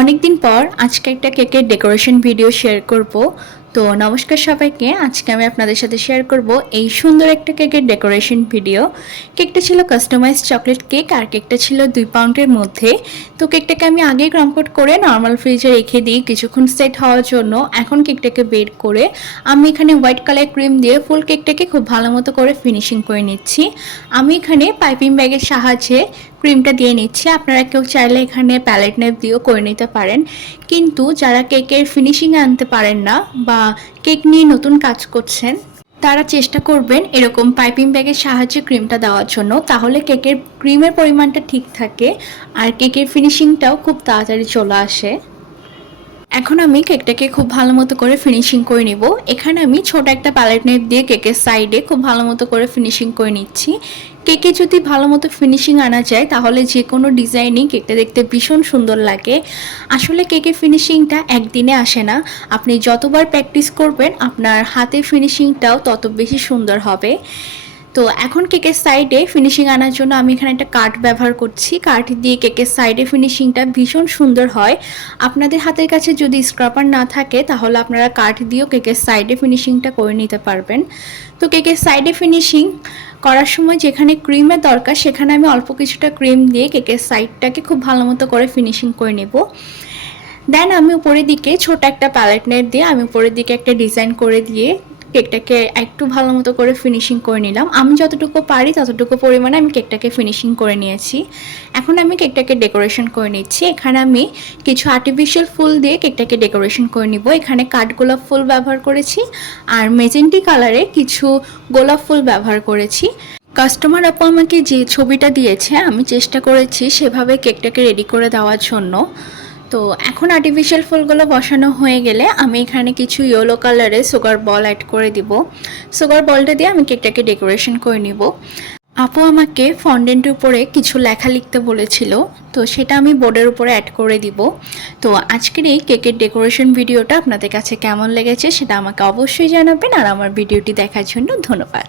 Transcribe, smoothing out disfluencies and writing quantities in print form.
অনেকদিন পর আজকে একটা কেকের ডেকোরেশন ভিডিও শেয়ার করব। তো নমস্কার সবাইকে, আজকে আমি আপনাদের সাথে শেয়ার করব এই সুন্দর একটা কেকের ডেকোরেশন ভিডিও। কেকটা ছিল কাস্টমাইজড চকলেট কেক আর কেকটা ছিল 2 পাউন্ডের মধ্যে। তো কেকটাকে আমি আগে ক্রাম্পড করে নর্মাল ফ্রিজে রেখে দিই কিছুক্ষণ সেট হওয়ার জন্য। এখন কেকটাকে বের করে আমি এখানে হোয়াইট কালার ক্রিম দিয়ে ফুল কেকটাকে খুব ভালো মতো করে ফিনিশিং করে নিচ্ছি। আমি এখানে পাইপিং ব্যাগের সাহায্যে ক্রিমটা দিয়ে নিচ্ছি। আপনারা কেউ চাইলে এখানে প্যালেট নাইফ দিয়েও করে নিতে পারেন, কিন্তু যারা কেকের ফিনিশিং আনতে পারেন না বা কেক নিয়ে নতুন কাজ করছেন তারা চেষ্টা করবেন এরকম পাইপিং ব্যাগের সাহায্যে ক্রিমটা দেওয়ার জন্য, তাহলে কেকের ক্রিমের পরিমাণটা ঠিক থাকে আর কেকের ফিনিশিংটাও খুব তাড়াতাড়ি চলে আসে। এখন আমি কেকটাকে খুব ভালো মতো করে ফিনিশিং করে নিব। এখানে আমি ছোট একটা প্যালেট নাইফ দিয়ে কেকের সাইডে খুব ভালো মতো করে ফিনিশিং করে নিচ্ছি। কেকে যদি ভালো মতো ফিনিশিং আনা যায় তাহলে যে কোনো ডিজাইনই কেকটা দেখতে ভীষণ সুন্দর লাগে। আসলে কেকের ফিনিশিংটা একদিনে আসে না, আপনি যতবার প্র্যাকটিস করবেন আপনার হাতের ফিনিশিংটাও তত বেশি সুন্দর হবে। তো এখন কেকের সাইডে ফিনিশিং আনার জন্য আমি এখানে একটা কাঠ ব্যবহার করছি। কাঠ দিয়ে কেকের সাইডে ফিনিশিংটা ভীষণ সুন্দর হয়। আপনাদের হাতের কাছে যদি স্ক্রাপার না থাকে তাহলে আপনারা কাঠ দিয়েও কেকের সাইডে ফিনিশিংটা করে নিতে পারবেন। তো কেকের সাইডে ফিনিশিং করার সময় যেখানে ক্রিমের দরকার সেখানে আমি অল্প কিছুটা ক্রিম দিয়ে কেকের সাইডটাকে খুব ভালো মতো করে ফিনিশিং করে নেব। দেন আমি উপরের দিকে ছোট একটা প্যালেট নাইফ দিয়ে আমি উপরের দিকে একটা ডিজাইন করে দিয়ে কেকটাকে একটু ভালো মতো করে ফিনিশিং করে নিলাম। আমি যতটুকু পারি ততটুকু পরিমাণে আমি কেকটাকে ফিনিশিং করে নিয়েছি। এখন আমি কেকটাকে ডেকোরেশন করে নিচ্ছি। এখানে আমি কিছু আর্টিফিশিয়াল ফুল দিয়ে কেকটাকে ডেকোরেশন করে নিব। এখানে কাঠগোলাপ ফুল ব্যবহার করেছি আর মেজেন্টি কালারে কিছু গোলাপ ফুল ব্যবহার করেছি। কাস্টমার আপু আমাকে যে ছবিটা দিয়েছে আমি চেষ্টা করেছি সেভাবে কেকটাকে রেডি করে দেওয়ার জন্য। তো এখন আর্টিফিশিয়াল ফুলগুলো বসানো হয়ে গেলে আমি এখানে কিছু ইয়েলো কালারে সুগার বল অ্যাড করে দিব। সুগার বলটা দিয়ে আমি কেকটাকে ডেকোরেশন করে নিব। আপু আমাকে ফন্ডেন্টের উপরে কিছু লেখা লিখতে বলেছিল, তো সেটা আমি বোর্ডের উপরে অ্যাড করে দিব। তো আজকের এই কেকের ডেকোরেশন ভিডিওটা আপনাদের কাছে কেমন লেগেছে সেটা আমাকে অবশ্যই জানাবেন, আর আমার ভিডিওটি দেখার জন্য ধন্যবাদ।